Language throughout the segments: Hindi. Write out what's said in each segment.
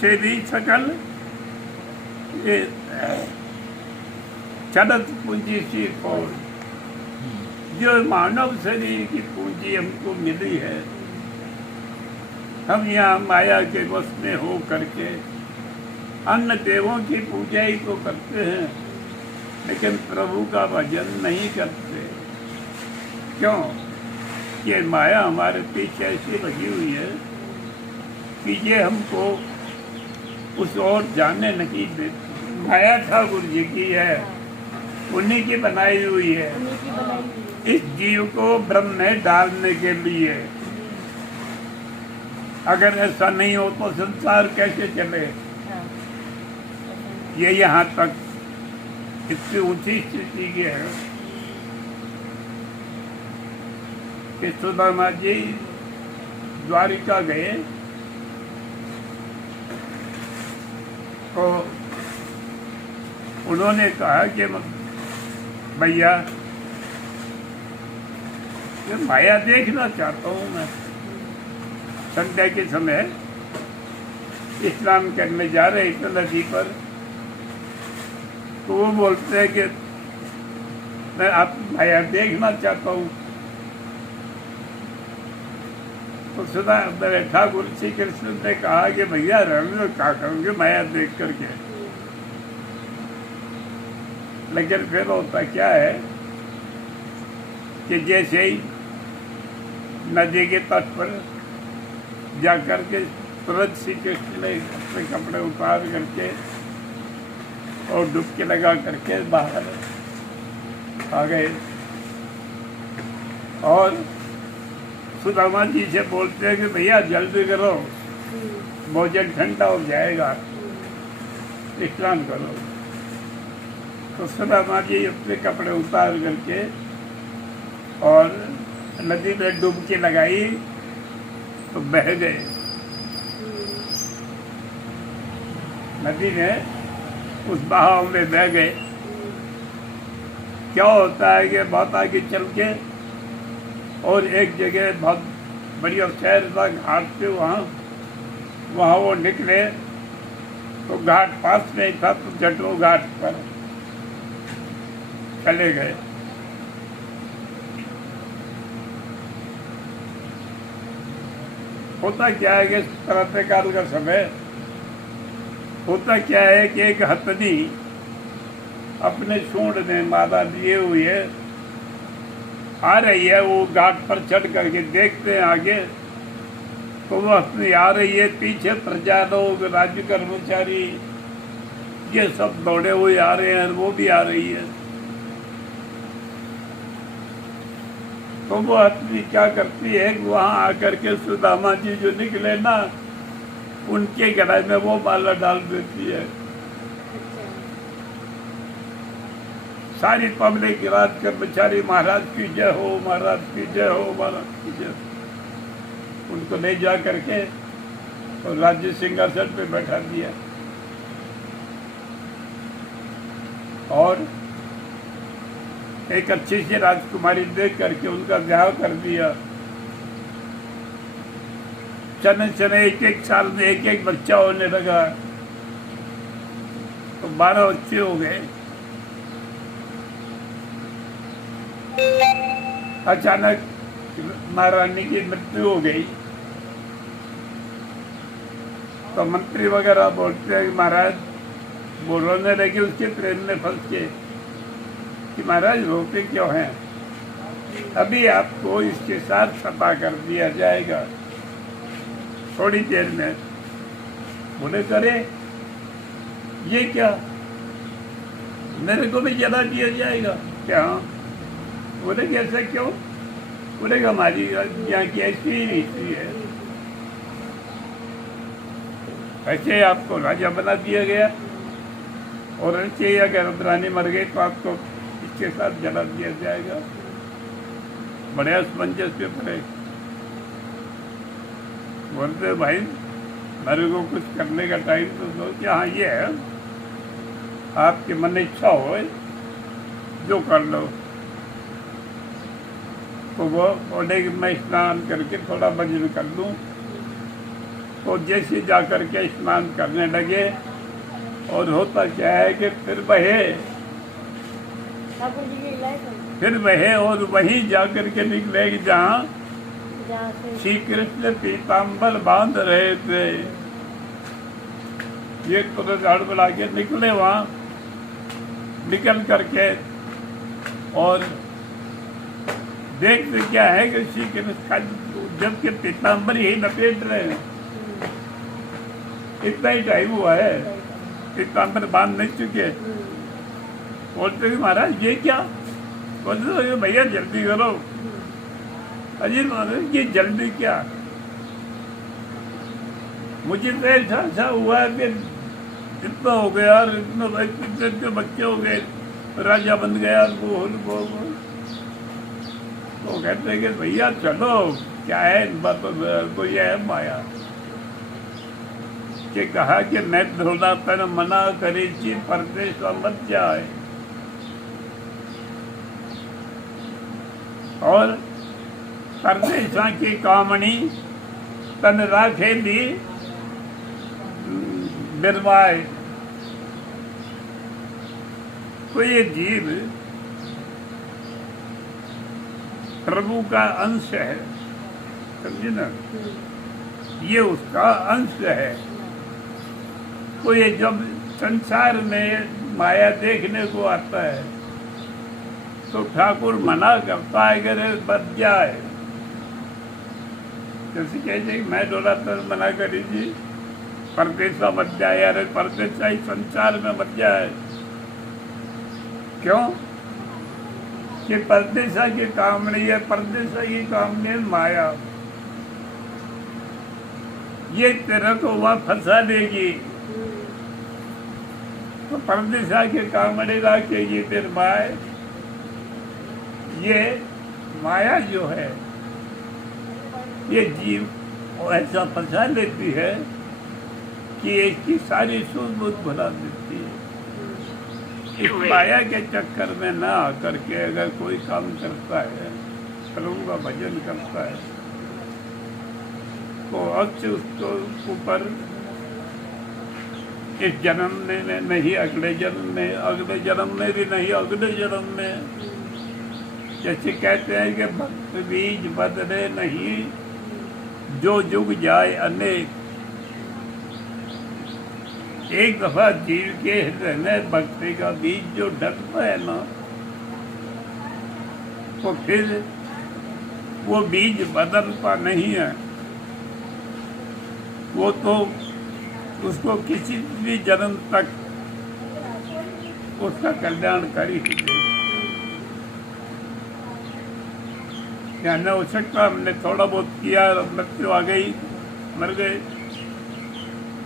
से भी सकल ये चलत पूंजी सी खोल, जो मानव शरीर की पूंजी हमको मिली है, हम यहाँ माया के वश में हो करके अन्य देवों की पूजा ही तो करते हैं, लेकिन प्रभु का भजन नहीं करते। क्यों? ये माया हमारे पीछे ऐसी लगी हुई है कि ये हमको उस ओर जाने नहीं देती। माया ठाकुर जी की है, उन्हीं की बनाई हुई है, इस जीव को ब्रह्म में डालने के लिए। अगर ऐसा नहीं हो तो संसार कैसे चले? ये यहाँ तक इतनी ऊंची स्थिति की है कि सुदामा जी द्वारिका गए तो उन्होंने कहा कि भैया माया देखना चाहता हूँ मैं। संध्या के समय स्नान करने जा रहे थे नदी पर, तो वो बोलते हैं कि मैं आप माया देखना चाहता हूँ। तो सुना मेरे ठाकुर श्री कृष्ण ने कहा कि भैया रहने क्या करूँगे माया देख करके। लेकिन फिर होता क्या है कि जैसे ही नदी के तट पर जाकर के तुरंत श्री कृष्ण ने अपने कपड़े उतार करके और डुबकी लगा करके बाहर आ गए और सुदामा जी से बोलते हैं कि भैया जल्दी करो, भोजन ठंडा हो जाएगा, स्नान करो। तो सुदामा जी अपने कपड़े उतार करके और नदी में डुबकी लगाई तो बह गए। नदी में उस बहाव में बह गए। क्या होता है कि बहुत आगे चल के और एक जगह बहुत बढ़िया शहर था, घाट पे वहाँ वो निकले तो घाट पास में ही था, तो जटो घाट पर चले गए। होता क्या है कि प्रातः काल का समय होता क्या है कि एक हथनी अपने सूंड में माला लिए हुए आ रही है। वो घाट पर चढ़ करके देखते हैं आगे, तो वो हथनी आ रही है, पीछे प्रजा लोग, राज्य कर्मचारी, ये सब दौड़े हुए आ रहे हैं, वो भी आ रही है। तो वो हथनी क्या करती है, वहाँ आकर के सुदामा जी जो निकले ना, उनके गले में वो माला डाल देती है। सारी पब्लिक राज कर्मचारी महाराज की जय हो, महाराज की जय हो, महाराज की जय। उनको ले जा करके और राज्य सिंहासन पे बैठा दिया और एक अच्छी सी राजकुमारी देख करके उनका ब्याह कर दिया। चने चने एक साल में एक बच्चा होने लगा, तो 12 बच्चे हो गए। अचानक महारानी की मृत्यु हो गई, तो मंत्री वगैरह बोलते हैं कि महाराज, वो रोने लगे उसके प्रेम में फंस के कि महाराज रोते क्यों हैं, अभी आपको इसके साथ सफा कर दिया जाएगा थोड़ी देर में। बोले करे ये क्या, मेरे को भी जला दिया जाएगा क्या? बोले कैसे क्यों? बोले हमारी यहाँ की ऐसी ही रीति है, ऐसे आपको राजा बना दिया गया और ऐसे अगर रानी मर गई तो आपको इसके साथ जला दिया जाएगा। बड़े असमंजस पे पड़े। बोलते भाई मेरे को कुछ करने का टाइम तो दो। कि हाँ ये है, आपकी मन इच्छा हो जो कर लो। तो वो बोले कि मैं स्नान करके थोड़ा भजन कर लूँ तो जैसे जाकर के स्नान करने लगे, और होता क्या है कि फिर वह और वहीं जाकर के निकले जहाँ श्री कृष्ण पीताम्बर बांध रहे थे। ये तो झाड़ बुला के निकले वहाँ, निकल करके और देखते क्या है कि श्री कृष्ण जबकि पीताम्बर ही लपेट रहे हैं, इतना ही टाइम हुआ है, पीताम्बर बांध नहीं चुके। बोलते महाराज ये क्या? बोलते भैया जल्दी करो। अजी महाराज ये जल्दी क्या? मुझे तो ऐसा हुआ कि इतना हो गया और इतने बच्चे हो गए, राजा बन गया वो। तो कहते हैं कि भैया चलो, क्या है तो ये है माया कि कहा कि मैं धोना तन मना करे ची परदेश मत जाए, और परदेशा की कामणी तन राखे दी निर्वाय। तो ये जीव प्रभु का अंश है, समझे ना, ये उसका अंश है। तो ये जब संसार में माया देखने को आता है तो ठाकुर मना करता है कि बच जाए। जैसे कहते मैं डोला तो मना करीजिए, परदेशा मत जाए, अरे परदेशा ही संसार में मत जाए। क्यों? कि परदेशा के काम नहीं है, परदेशा की काम नहीं है माया, ये तेरा को वहां फंसा देगी। तो परदेशा के काम नहीं ला के ये तेरे माए, ये माया जो है ये जीव ऐसा फंसा लेती है कि इसकी सारी सूझबूझ भुला देती है। इस माया के चक्कर में ना आकर के अगर कोई काम करता है, प्रभु का भजन करता है, तो अक्ष उसको ऊपर इस जन्म में नहीं, अगले जन्म में, अगले जन्म में भी नहीं, अगले जन्म में। जैसे कहते हैं कि भक्त बीज बदले नहीं, जो जुग जाए अनेक। एक दफा जीव के हृदय में भक्ति का बीज जो डरता है ना, तो फिर वो बीज बदलता नहीं है, वो तो उसको किसी भी जन्म तक उसका कल्याण कर ही देगा। या न हो सकता हमने थोड़ा बहुत किया, मृत्यु आ गई, मर गए,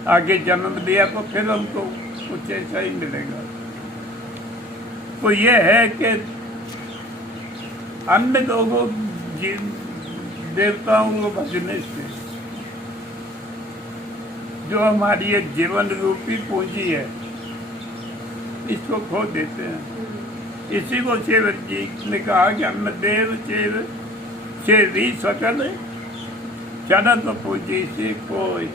आगे जन्म दिया तो फिर हमको कुछ ऐसा ही मिलेगा। तो ये है कि अन्य लोगों देवताओं को भजने से जो हमारी ये जीवन रूपी पूंजी है, इसको खो देते हैं। इसी को सेवक जी ने कहा कि अन्य देव सेवी सकल चरण पूंजी से कोई।